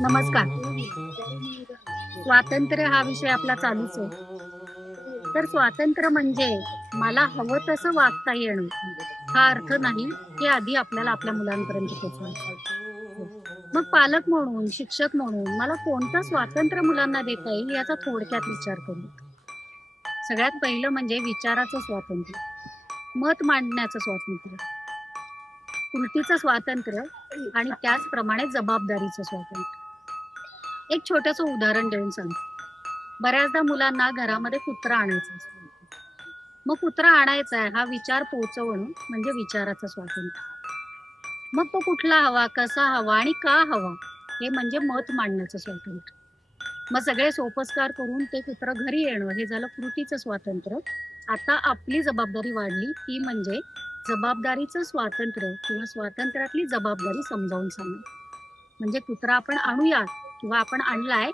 नमस्कार. स्वातंत्र्य हा विषय आपला चालूच आहे. तर स्वातंत्र्य म्हणजे मला हवं तसं वागता येणं हा अर्थ नाही. हे आधी आपल्याला आपल्या मुलांपर्यंत पोहोचवायचं. मग पालक म्हणून, शिक्षक म्हणून मला कोणतं स्वातंत्र्य मुलांना देता येईल याचा थोडक्यात विचार करू. सगळ्यात पहिलं म्हणजे विचाराचं स्वातंत्र्य, मत मांडण्याचं स्वातंत्र्य, कृतीचं स्वातंत्र्य आणि त्याचप्रमाणे जबाबदारीचं स्वातंत्र्य. एक छोटंसं उदाहरण देऊन सांगते. बऱ्याचदा मुलांना घरामध्ये कुत्रा आणायचा असतो. मग कुत्रा आणायचा आहे हा विचार पोहोचवणं म्हणजे विचाराचं स्वातंत्र्य. मग तो कुठला हवा, कसा हवा आणि का हवा हे म्हणजे मत मांडण्याचं स्वातंत्र्य. मग सगळे सोपस्कार करून ते कुत्रं घरी येणं हे झालं कृतीचं स्वातंत्र्य. आता आपली जबाबदारी वाढली ती म्हणजे जबाबदारीचं स्वातंत्र्य किंवा स्वातंत्र्यातली जबाबदारी समजावून सांगणं. म्हणजे कुत्रा आपण आणूया किंवा आपण आणलाय,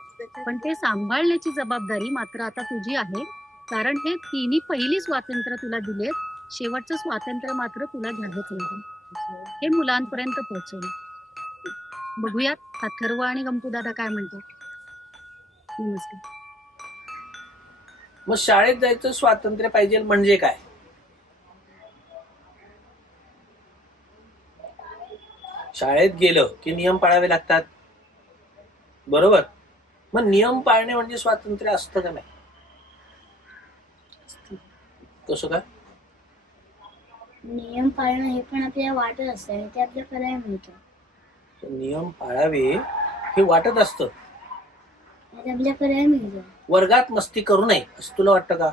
पण ते सांभाळण्याची जबाबदारी मात्र आता तुझी आहे. कारण हे तिन्ही पहिली स्वातंत्र्य तुला दिले, शेवटचं स्वातंत्र्य मात्र तुला घ्यावंच लागेल. हे मुलांपर्यंत पोहोचवलं. बघूयात अथर्व आणि गंपू दादा काय म्हणतात. नमस्कार. मग शाळेत जायचं स्वातंत्र्य पाहिजे म्हणजे काय? शाळेत गेलं की नियम पाळावे लागतात, बरोबर? मग नियम पाळणे म्हणजे स्वातंत्र्य असतं का नाही? कसं काय? नियम पाळणं हे पण आपल्याला वाटत असतं आणि ते आपल्याला करायला मिळतं. नियम पाळावे हे वाटत असतं, ते आपल्याला करायला मिळतं. वर्गात मस्ती करू नये असं तुला वाटतं का?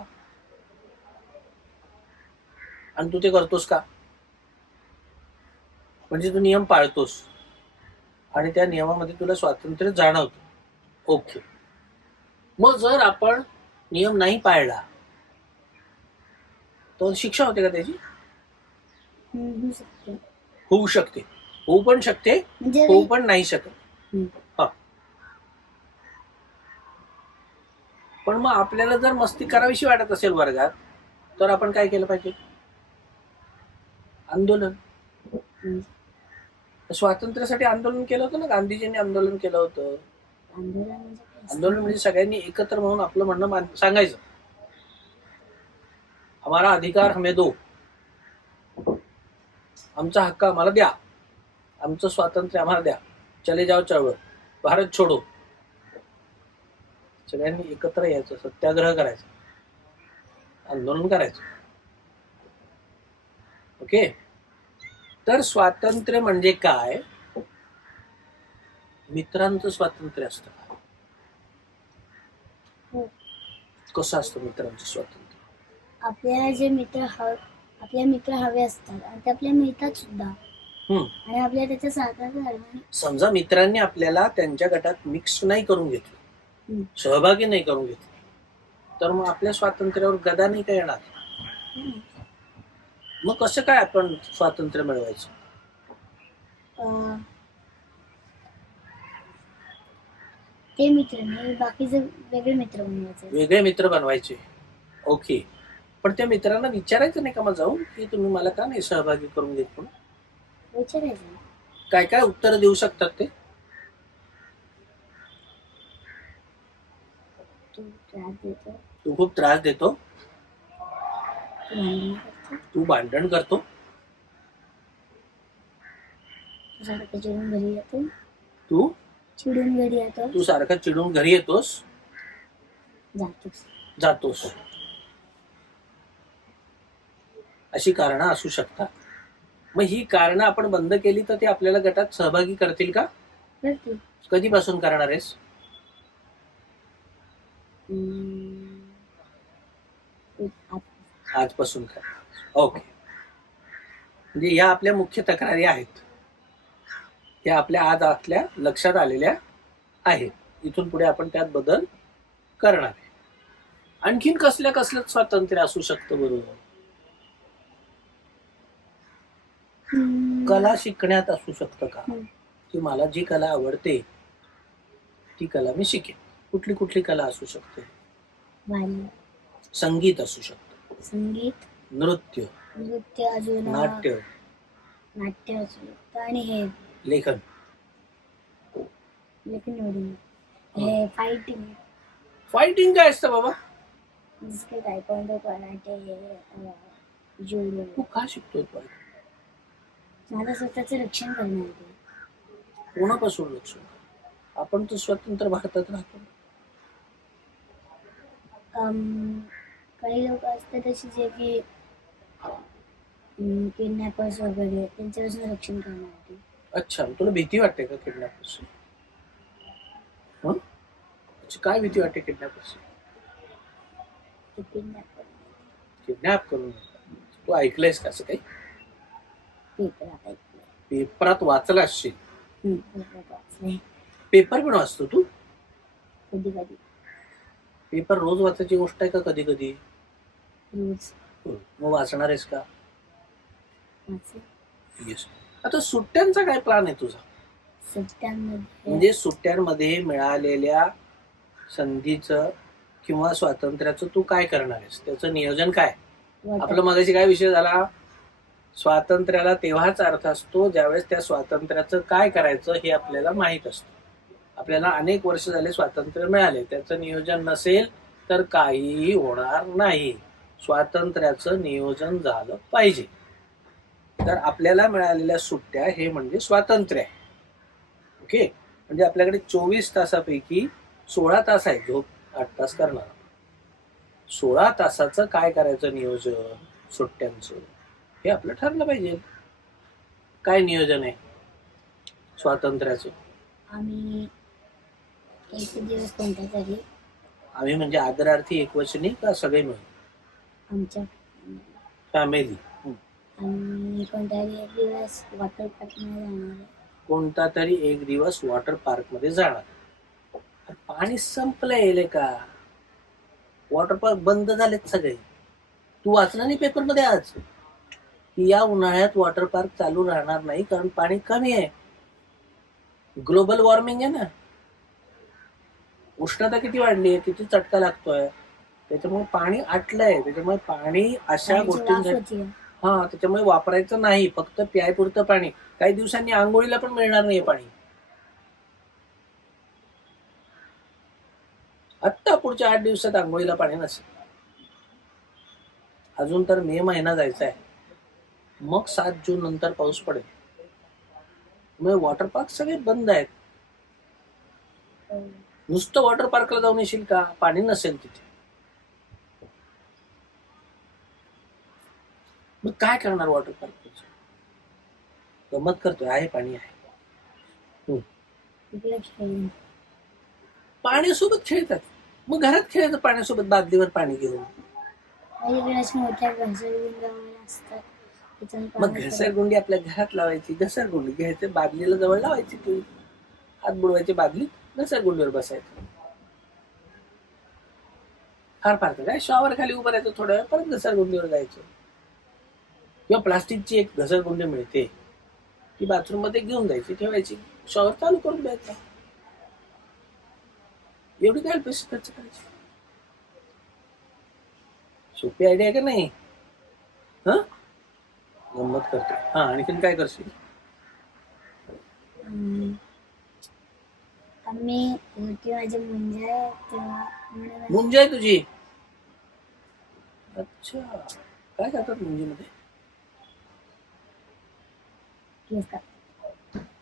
आणि तू ते करतोस का? म्हणजे तू नियम पाळतोस आणि त्या नियमामध्ये तुला स्वातंत्र्य जाणवतं. ओके. मग जर आपण नियम नाही पाळला तर शिक्षा होते का त्याची? होऊ शकते. होऊ शकते, होऊ पण शकते, म्हणजे होऊ पण नाही शकत. हा. पण मग आपल्याला जर मस्ती करावीशी वाटत असेल वर्गात तर आपण काय केलं पाहिजे? आंदोलन. स्वातंत्र्यासाठी आंदोलन केलं होतं ना, गांधीजींनी आंदोलन केलं होतं. आंदोलन म्हणजे सगळ्यांनी एकत्र म्हणून आपलं म्हणणं सांगायचं, हमारा अधिकार हमें दो, आमचा हक्क आम्हाला द्या, आमचं स्वातंत्र्य आम्हाला द्या, चले जाओ चळवळ, भारत छोडो. सगळ्यांनी एकत्र यायचं, सत्याग्रह करायचा, आंदोलन करायचं. ओके. तर स्वातंत्र्य म्हणजे काय? मित्रांचं स्वातंत्र्य असतं. कसं असतं मित्रांचं स्वातंत्र्य? आपल्याला जे आपले मित्र हवे असतात आणि ते आपल्याला मिळतात सुद्धा. आणि आपल्याला त्याच्या साथ समजा मित्रांनी आपल्याला त्यांच्या गटात मिक्स नाही करून घेतलं, सहभागी नाही करून घेतलं, तर मग आपल्या स्वातंत्र्यावर गदा नाही का येणार? मग कसं काय आपण स्वातंत्र्य मिळवायचं? ते मित्र नाही, बाकीचे वेगळे मित्र बनवायचे. वेगळे मित्र बनवायचे. ओके. पण त्या मित्रांना विचारायचं नाही का मग जाऊन की तुम्ही मला का नाही सहभागी करून घेत? म्हणून विचारायचं. काय काय उत्तर देऊ शकतात ते? तू खूप त्रास देतो, तू भांडण करतो, सारखं चिडून घरी येतो, तू सारखं चिडून घरी येतोस, जातोस. अशी कारणं असू शकतात. मग ही कारणं आपण बंद केली तर ते आपल्याला गटात सहभागी करतील का? कधीपासून करणार आहेस? आजपासून करणार. ओके. म्हणजे या आपल्या मुख्य तक्रारी आहेत, या आपल्या आज आपल्या लक्षात आलेल्या आहेत. इथून पुढे आपण त्यात बदल करणार आहे. आणखीन कसल्या कसलं स्वातंत्र्य असू शकतं? बरोबर, कला शिकण्यात असू शकतं का? की मला जी कला आवडते ती कला मी शिकेन. कुठली कुठली कला असू शकते? संगीत असू शकतं, संगीत, नृत्य, अजून नाट्य असू शकतं आणि हे लेखन. लेकिन एवढी नाही. हे फायटिंग, फायटिंग काय असतं बाबा? जसं की तायक्वांडो, कराटे, जुडो. तू का शिकतोय तू? माझं स्वतःचं रक्षण करणार ते. कोणापासून लक्ष? आपण तर स्वतंत्र भारतात राहतो. काही लोक असतात असे जे की किडनॅपर्स वगैरे त्यांच्यापासून रक्षण करण्यासाठी. अच्छा, तुला भीती वाटते का किडनॅपर्सची? काय भीती वाटते किडनॅपर्सची? किडनॅपर किडनॅप करून नेतात. तू ऐकलंयस का असं काही? पेपरात ऐकलं. पेपरात वाचला असशील. पेपरात वाचलंय पेपर पण वाचतो तू? कधी कधी, पेपर रोज वाचायची गोष्ट आहे का कधी कधी? रोज मग वाचणार आहेस का? वाचेल. येस. आता सुट्ट्यांचा काय प्लॅन आहे तुझा? सुट्ट्यांमध्ये म्हणजे सुट्ट्यांमध्ये मिळालेल्या संधीचं किंवा स्वातंत्र्याचं तू काय करणार आहेस? त्याचं नियोजन काय? आपला मगाशी काय विषय झाला? स्वातंत्र्याला तेव्हाच अर्थ असतो ज्यावेळेस त्या स्वातंत्र्याचं काय करायचं हे आपल्याला माहित असतं. आपल्याला अनेक वर्ष झाले स्वातंत्र्य मिळाले, त्याचं नियोजन नसेल तर काहीही होणार नाही. स्वातंत्र्याचं नियोजन झालं पाहिजे. तर आपल्याला मिळालेल्या सुट्ट्या हे म्हणजे स्वातंत्र्य आहे. ओके, म्हणजे आपल्याकडे 24 तासापैकी 16 तास आहे झोप 8 तास करणार. 16 तासाचं काय करायचं नियोजन सुट्ट्यांचं हे आपलं ठरलं पाहिजे. काय नियोजन आहे स्वातंत्र्याचं? आम्ही एक दिवस कोणत्या तरी आम्ही म्हणजे आदरार्थी एकवचनी का सगळे मिळून? आमच्या फॅमिली. आम्ही कोणत्याही एक दिवस वॉटर पार्कमध्ये जाणार आहे. कोणता तरी एक दिवस वॉटर पार्क मध्ये जाणार. पाणी संपलंय का? वॉटर पार्क बंद झालेत सगळे. तू वाचलं नाही पेपर मध्ये आज की या उन्हाळ्यात वॉटर पार्क चालू राहणार नाही कारण पाणी कमी आहे. ग्लोबल वॉर्मिंग आहे ना, उष्णता किती वाढली आहे, किती चटका लागतोय, त्याच्यामुळे पाणी आटलंय. त्याच्यामुळे पाणी अशा गोष्टींसाठी त्याच्यामुळे वापरायचं नाही, फक्त प्यायपुरतं पाणी. काही दिवसांनी आंघोळीला पण मिळणार नाही पाणी. आत्ता पुढच्या 8 दिवसात आंघोळीला पाणी नसेल. अजून तर मे महिना जायचा आहे, मग 7 जून नंतर पाऊस पडेल. मग वॉटर पार्क सगळे बंद आहेत. नुसतं वॉटर पार्कला जाऊन येशील का? पाणी नसेल तिथे. मग काय करणार वॉटर पार्क? गमत करतोय, आहे पाणी आहे. पाण्यासोबत खेळतात. मग घरात खेळायचं पाण्यासोबत, बादलीवर पाणी घेऊन. मग घसरगुंडी आपल्या घरात लावायची. घसरगुंडी घ्यायची, बादलीला जवळ लावायची, ती हात बुडवायचे बादलीत, घसरगुंडीवर बसायचं. फार फार तर काय शॉवर खाली उभं राहायचं, थोड्या वेळ परत घसरगुंडीवर जायचं. किंवा प्लास्टिकची एक घसरगुंडी मिळते, ती बाथरूम मध्ये घेऊन जायची, ठेवायची, शॉवर चालू करून द्यायचा. एवढी काय पैसे खर्च करायचे? सोपी आयडिया आहे का नाही? गंमत करतो. आणखीन काय करशील? आम्ही माझी मुंजा आहे तेव्हा. मुंजा आहे तुझी? अच्छा, काय करतात मुंजीमध्ये?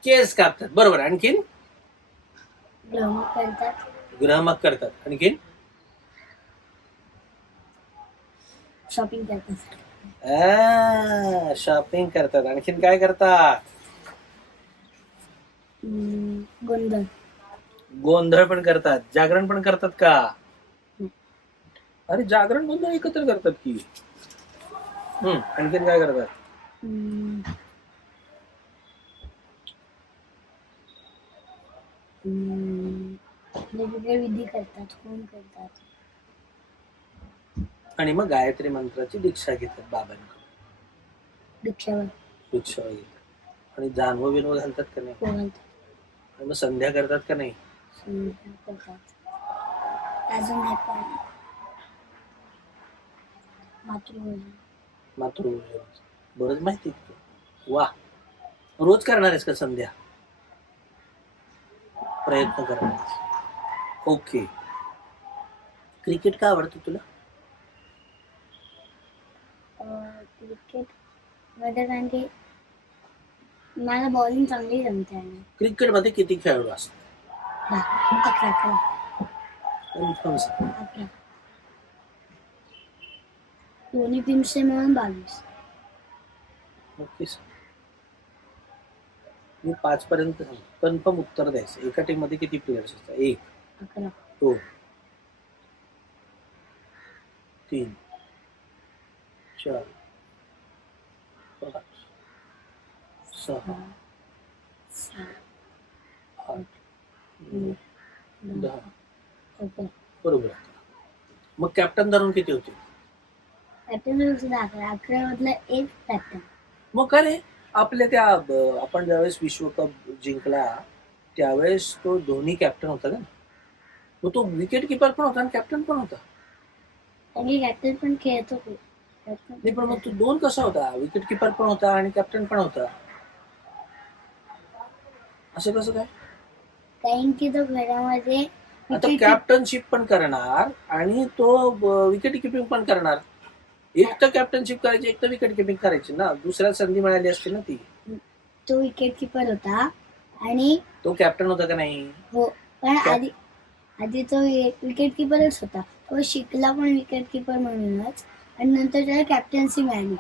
केस कापतात. बरोबर. आणखीन? ग्रहमक करतात. ग्रहमक करतात. आणखीन? शॉपिंग करतात. शॉपिंग करतात. आणखीन काय करतात? गोंधळ. गोंधळ पण करतात. जागरण पण करतात का? अरे जागरण गोंधळ एकत्र करतात की. आणखीन काय करतात? वेगवेगळे विधी करतात, होम करतात. आणि मग गायत्री मंत्राची दीक्षा घेतात बाबांकडून. दीक्षावर घेतात. आणि जानवं बिनवं घालतात का नाही? आणि मग संध्या करतात का नाही? संध्या करतात. अजून आहे पण मातृभोजन. बरंच माहिती. वा, रोज करणार आहेस का संध्या? प्रयत्न करणार. ओके. क्रिकेट का आवडतं तुला? क्रिकेट मध्ये कारण की मला बॉलिंग चांगली जमते आणि क्रिकेटमध्ये किती खेळाडू असतात? 11 कन्फर्म सांग. 11 दोन्ही टीम्सचे मिळून 22. Okay sir. मी 5 पर्यंत सांगतो. कन्फर्म उत्तर द्यायचं. एका टीम मध्ये किती प्लेयर्स असतात? 1, 11 2, 3, 4, 5, 6, 7 8, 9, 10. 11 बरोबर आहे. मग कॅप्टन धरून किती होते? कॅप्टन सुद्धा 11 मधलं एक कॅप्टन. मग का रे आपल्या त्या आपण ज्यावेळेस विश्वकप जिंकला त्यावेळेस तो धोनी कॅप्टन होता का? मग तो विकेट किपर पण होता आणि कॅप्टन पण होता. कारण की कॅप्टन पण खेळतो खूप. नाही पण मग तो दोन कसा होता? विकेट किपर पण होता आणि कॅप्टन पण होता. असं कसं काय? कारण की तो घरामध्ये आता कॅप्टनशिप पण करणार आणि तो विकेट किपिंग पण करणार. एक तर कॅप्टनशिप करायची, एक तर विकेट किपिंग करायची ना. दुसऱ्या संधी मिळाली असते ना ती. तो विकेट किपर होता आणि तो कॅप्टन होता का नाही? हो पण आधी तो विकेट किपरच होता. तो शिकला पण विकेट किपर म्हणूनच आणि नंतर त्याला कॅप्टन्सी मिळाली.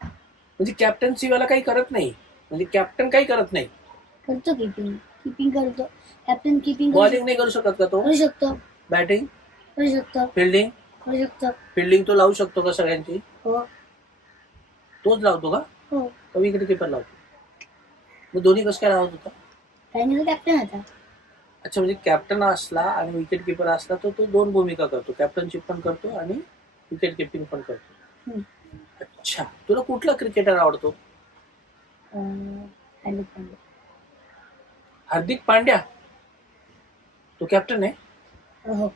म्हणजे कॅप्टनसी वाला काही करत नाही. म्हणजे कॅप्टन काही करत नाही. करतो किपिंग करतो. कॅप्टन किपिंग बॉलिंग नाही करू शकत का तो? करू शकतो. बॅटिंग करू शकतो. फिल्डिंग करू शकतो. फिल्डिंग तो लावू शकतो का सगळ्यांची? हो तोच लावतो का? हो का विकेट किपर लावतो? मग दोन्ही कसं काय लावत होता? कारण की तो कॅप्टन होता. अच्छा म्हणजे कॅप्टन असला आणि विकेट किपर असला तर तो दोन भूमिका करतो. कॅप्टनशिप पण करतो आणि विकेट किपिंग पण करतो. अच्छा. तुला कुठला क्रिकेटर आवडतो? हार्दिक पांड्या. हार्दिक पांड्या. तो कॅप्टन आहे? हो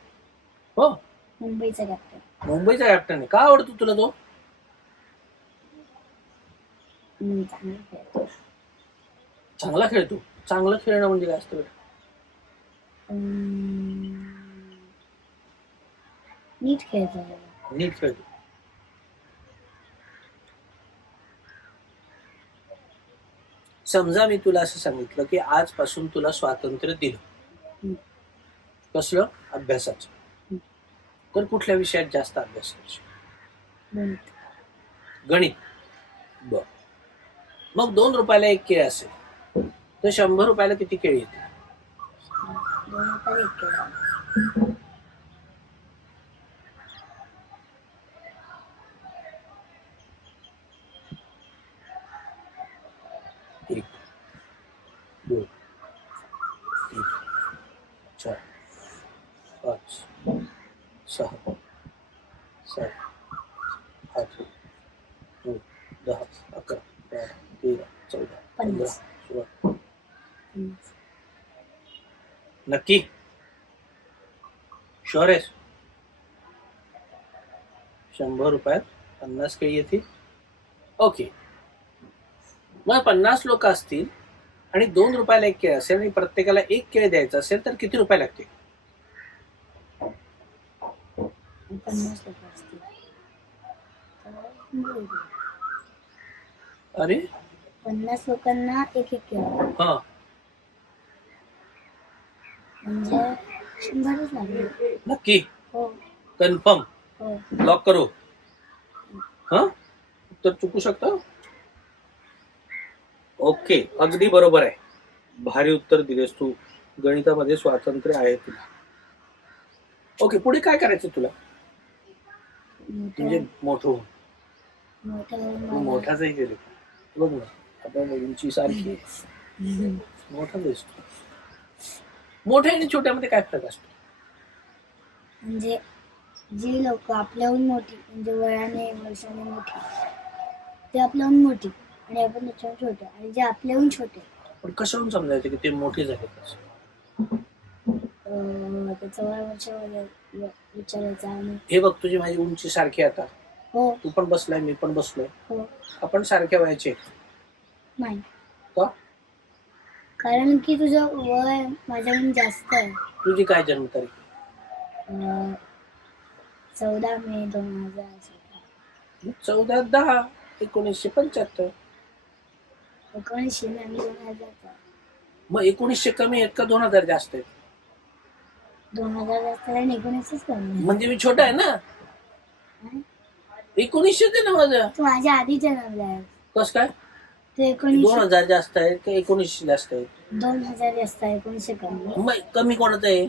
हो. मुंबईचा कॅप्टन. मुंबईचा कॅप्टन आहे. का आवडतो तुला तो? चांगला खेळतो. चांगला खेळतो. चांगलं खेळणं म्हणजे काय असतं? नीट खेळतो. नीट खेळतो. समजा मी तुला असं सांगितलं की आजपासून तुला स्वातंत्र्य दिलं. कसलं? अभ्यासाचं. तर कुठल्या विषयात जास्त अभ्यास करशील? गणित. बर. मग 2 रुपयाला एक केळ असेल तर 100 रुपयाला किती केळी येते? 2 रुपये एक केळं. 1, 2, 3, 4, 5, 6, 7, 8, 9, 10, 11, 12, 13, 14, 15, 16. नक्की? शुअर आहेस? 100 रुपयात 50 केळी येतील. ओके. मग 50 लोक असतील आणि 2 रुपयाला एक केळ असेल आणि प्रत्येकाला एक केळ द्यायचं असेल तर किती रुपये लागतील? 50 लोक असतील. अरे 50 लोकांना एक एक केळं. हा. म्हणजे 100च लागेल. नक्की? हो कन्फर्म? हो लॉक करू? हा. उत्तर चुकू शकतं? ओके. अगदी बरोबर आहे. भारी उत्तर दिलेस तू. गणितामध्ये स्वातंत्र्य आहे तुला. ओके. पुढे काय करायचं तुला? म्हणजे मोठं होऊन. तू मोठाचही केलं. बघ ना आपण उंची सारखी आहे. मोठाच दिसतो. मोठ्या आणि छोट्यामध्ये काय फरक असतो? म्हणजे जी लोक आपल्याहून मोठी म्हणजे वयाने वर्षाने मोठी ते आपल्याहून मोठी आणि आपण त्याच्याहून छोटे आणि जे आपल्याहून छोटे. पण कशाहून समजायचं की ते मोठे झाले कसं? त्याचं वय वर्षावर विचारायचं आणि हे बघ तुझी माझी उंची सारखी आता. हो तू पण बसलाय मी पण बसलोय. हो आपण सारख्या वयाचे नाही का? कारण की तुझं वय माझ्याहून जास्त आहे. तुझी काय जन्मतारीख? 14 मे 2017. 14/10/1975. 19 मे आम्ही 2000. मग 1900 कमी आहेत का 2000 जास्त आहेत? 2000 जास्त आहे आणि 19च कमी आहे. म्हणजे मी छोटा आहे ना. हं? 1900 आहे ना माझं. तू माझ्या आधी जन्मला आहे. कस काय? तू 1900 2000 जास्त आहेत का 1900 जास्त आहेत? 2000 जास्त आहे, 1900 कमी आहे. मग कमी कोणाचं आहे?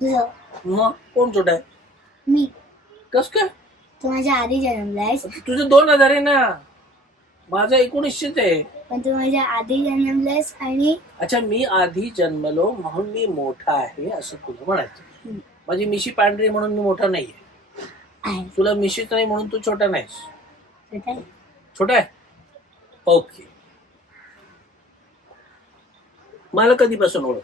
तुझं मग कोण छोटा आहे? मी. कस काय? तू माझ्या आधी जन्मला आहेस, तुझं 2000 आहे ना, माझं 1900 आहे. पण तू माझ्या आधी जन्मला आहेस आणि अच्छा, मी आधी जन्मलो म्हणून मी मोठा आहे असं तुला म्हणायचं. हं. माझी मिशी पांढरी म्हणून मी मोठा नाहीये. आहे. तुला मिशीच नाही म्हणून तू छोटा नाहीस. ठीक आहे? छोटा आहे. ओके. मला कधीपासून ओळख?